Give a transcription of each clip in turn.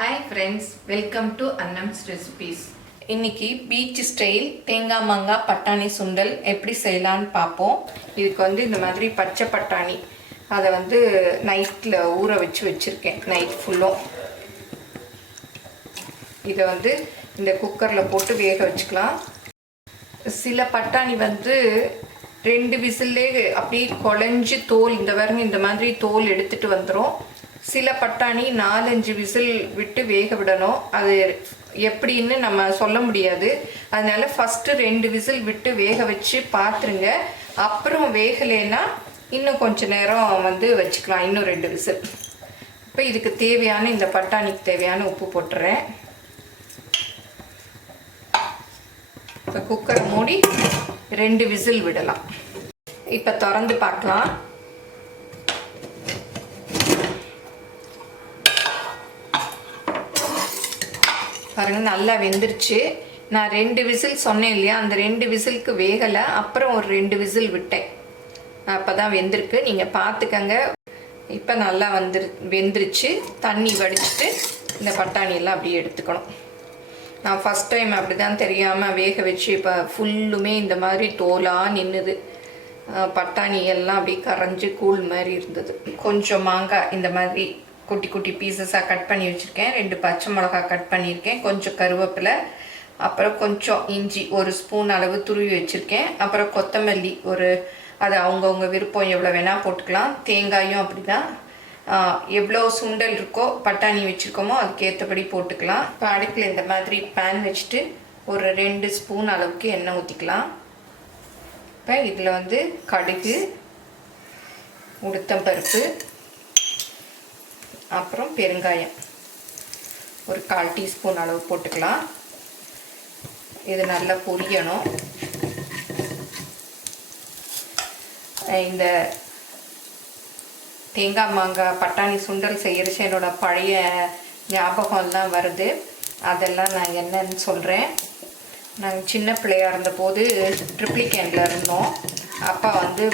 Hi friends, welcome to Annams recipes. இன்னைக்கு beach style தேங்காய் மாங்காய் பட்டாணி சுண்டல் எப்படி செய்யலான்னு பார்ப்போம். இதுக்கு இந்த மாதிரி பச்சை பட்டாணி அதை நைட்டில் ஊற வச்சுருக்கேன். நைட் ஃபுல்லும் இதை இந்த குக்கரில் போட்டு வேக வச்சுக்கலாம். சில பட்டாணி 2 விசில்லே அப்படியே குழஞ்சி தோல் இந்த மாதிரி தோல் எடுத்துகிட்டு வந்துடும். சில பட்டாணி 4-5 விசில் விட்டு வேக விடணும். அது எப்படின்னு நம்ம சொல்ல முடியாது. அதனால ஃபஸ்ட்டு 2 விசில் விட்டு வேக வச்சு பார்த்துருங்க. அப்புறம் வேகலைன்னா இன்னும் கொஞ்சம் நேரம் வச்சுக்கலாம், இன்னும் 2 விசில். இப்போ இதுக்கு தேவையான இந்த பட்டாணிக்கு தேவையான உப்பு போட்டுறேன். இப்போ குக்கரை மூடி 2 விசில் விடலாம். இப்போ திறந்து பார்க்கலாம். பாருங்கள், நல்லா வெந்துருச்சு. நான் 2 விசில் சொன்னேன் இல்லையா, அந்த 2 விசிலுக்கு வேகலை. அப்புறம் ஒரு 2 விசில் விட்டேன். அப்போ தான் வெந்திருக்கு. நீங்கள் பார்த்துக்கங்க. இப்போ நல்லா வெந்துருச்சு. தண்ணி வடிச்சிட்டு இந்த பட்டாணியெல்லாம் அப்படியே எடுத்துக்கணும். நான் ஃபஸ்ட் டைம் அப்படி தான் தெரியாமல் வேக வச்சு இப்போ ஃபுல்லுமே இந்த மாதிரி தோலாக நின்றுது. பட்டாணி எல்லாம் அப்படியே கரைஞ்சி கூழ் மாதிரி இருந்தது. கொஞ்சம் மாங்காய் இந்த மாதிரி குட்டி குட்டி பீசஸாக கட் பண்ணி வச்சுருக்கேன். 2 பச்சை மிளகா கட் பண்ணியிருக்கேன். கொஞ்சம் கருவேப்பிலை, அப்புறம் கொஞ்சம் இஞ்சி 1 ஸ்பூன் அளவு துருவி வச்சுருக்கேன். அப்புறம் கொத்தமல்லி அது அவங்கவுங்க விருப்பம், எவ்வளோ வேணால் போட்டுக்கலாம். தேங்காயும் அப்படி தான், எவ்வளோ சுண்டல் இருக்கோ பட்டாணி வச்சுருக்கோமோ அதுக்கேற்றபடி போட்டுக்கலாம். இப்போ அடுப்பில் இந்த மாதிரி பேன் வச்சுட்டு ஒரு 2 ஸ்பூன் அளவுக்கு எண்ணெய் ஊற்றிக்கலாம். இப்போ இதில் கடுகு, உளுத்தம்பருப்பு, அப்புறம் பெருங்காயம் ஒரு 1/4 டீஸ்பூன் அளவு போட்டுக்கலாம். இது நல்லா பொரியணும். இந்த தேங்காய் மாங்காய் பட்டாணி சுண்டல் செய்யறச்சு என்னோட பழைய ஞாபகம்லாம் வருது. அதெல்லாம் நான் என்னன்னு சொல்கிறேன். நாங்கள் சின்ன பிள்ளையாக இருந்தபோது ட்ரிப்ளிகேனில் இருந்தோம். அப்பா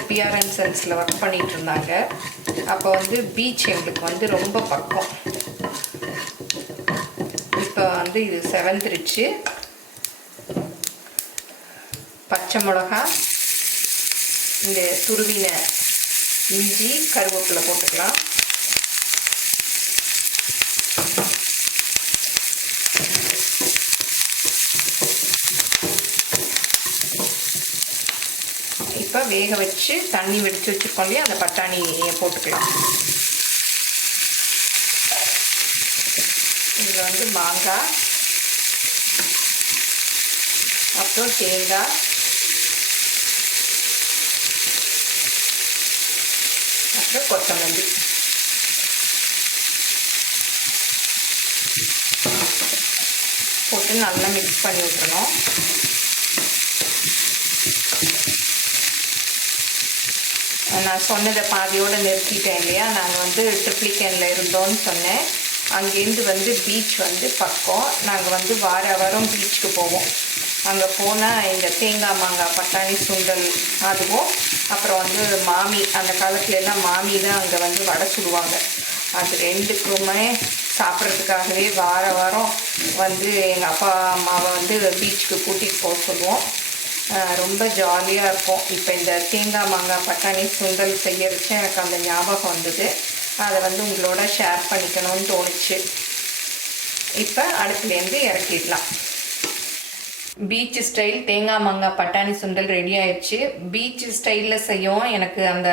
பிஆர்என்சன்ஸில் ஒர்க் பண்ணிகிட்டு இருந்தாங்க. அப்போ பீச் எங்களுக்கு ரொம்ப பக்கம். இப்போ இது செவந்துருச்சு. பச்சை மிளகா, இந்த துருவின இஞ்சி, கருவேப்பிலை போட்டுக்கலாம். இப்போ வேக வச்சு தண்ணி வெடித்து வச்சுருக்கோம் இல்லையா, அந்த பட்டாணியை போட்டுக்கலாம். இதில் மாங்காய், அப்புறம் தேங்காய், அப்புறம் கொத்தமல்லி போட்டு நல்லா மிக்ஸ் பண்ணி விட்டுறணும். நான் சொன்னதை பாதியோடு நிறுத்திட்டேன் இல்லையா. நாங்கள் ட்ரிப்ளிகேனில் இருந்தோன்னு சொன்னேன். அங்கேருந்து பீச் பக்கம். நாங்கள் வாரம் பீச்சுக்கு போவோம். அங்கே போனால் இந்த தேங்காய் மாங்காய் பட்டாணி சுண்டல் அதுவும், அப்புறம் மாமி, அந்த காலத்துலலாம் மாமி தான் அங்கே வடை சுடுவாங்க. அது 2க்குமே சாப்பிட்றதுக்காகவே வாரம் எங்கள் அப்பா அம்மாவை பீச்சுக்கு கூட்டிகிட்டு போக சொல்லுவோம். ரொம்ப ஜாலியாக இருக்கும். இப்போ இந்த தேங்காய் மாங்காய் பட்டாணி சுண்டல் செய்யறச்சு எனக்கு அந்த ஞாபகம் வந்தது. அதை உங்களோட ஷேர் பண்ணிக்கணும்னு தோணுச்சு. இப்போ அடுப்புலேருந்து இறக்கிடலாம். பீச் ஸ்டைல் தேங்காய் மாங்காய் பட்டாணி சுண்டல் ரெடி ஆயிடுச்சு. பீச் ஸ்டைலில் செய்யும். எனக்கு அந்த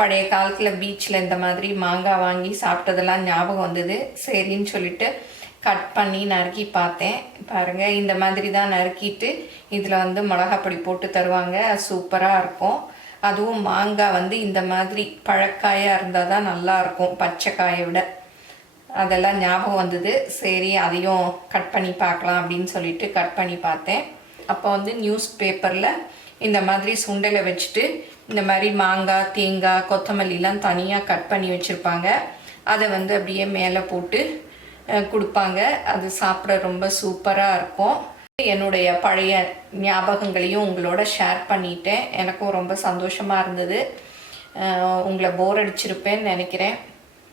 பழைய காலத்தில் பீச்சில் இந்த மாதிரி மாங்காய் வாங்கி சாப்பிட்டதெல்லாம் ஞாபகம் வந்தது. சரின்னு சொல்லிட்டு கட் பண்ணி நறுக்கி பார்த்தேன். பாருங்கள், இந்த மாதிரி தான் நறுக்கிட்டு இதில் மிளகாப்பொடி போட்டு தருவாங்க. சூப்பராக இருக்கும். அதுவும் மாங்காய் இந்த மாதிரி பழக்காயாக இருந்தால் தான் நல்லாயிருக்கும், பச்சை காயை விட. அதெல்லாம் ஞாபகம் வந்தது. சரி, அதையும் கட் பண்ணி பார்க்கலாம் அப்படின்னு சொல்லிட்டு கட் பண்ணி பார்த்தேன். அப்போ நியூஸ் பேப்பரில் இந்த மாதிரி சுண்டலை வச்சுட்டு இந்த மாதிரி மாங்காய், தேங்காய், கொத்தமல்லிலாம் தனியாக கட் பண்ணி வச்சுருப்பாங்க. அதை அப்படியே மேலே போட்டு கொடுப்பாங்க. அது சாப்பிட ரொம்ப சூப்பராக இருக்கும். என்னுடைய பழைய ஞாபகங்களையும் உங்களோட ஷேர் பண்ணிட்டேன். எனக்கும் ரொம்ப சந்தோஷமாக இருந்தது. உங்களை போர் அடிச்சிருப்பேன்னு நினைக்கிறேன்.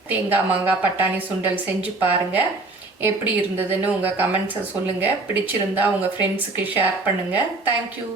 தேங்காய் மாங்காய் பட்டாணி சுண்டல் செஞ்சு பாருங்கள். எப்படி இருந்ததுன்னு உங்கள் கமெண்ட்ஸை சொல்லுங்கள். பிடிச்சிருந்தா உங்கள் ஃப்ரெண்ட்ஸுக்கு ஷேர் பண்ணுங்கள். தேங்க்யூ.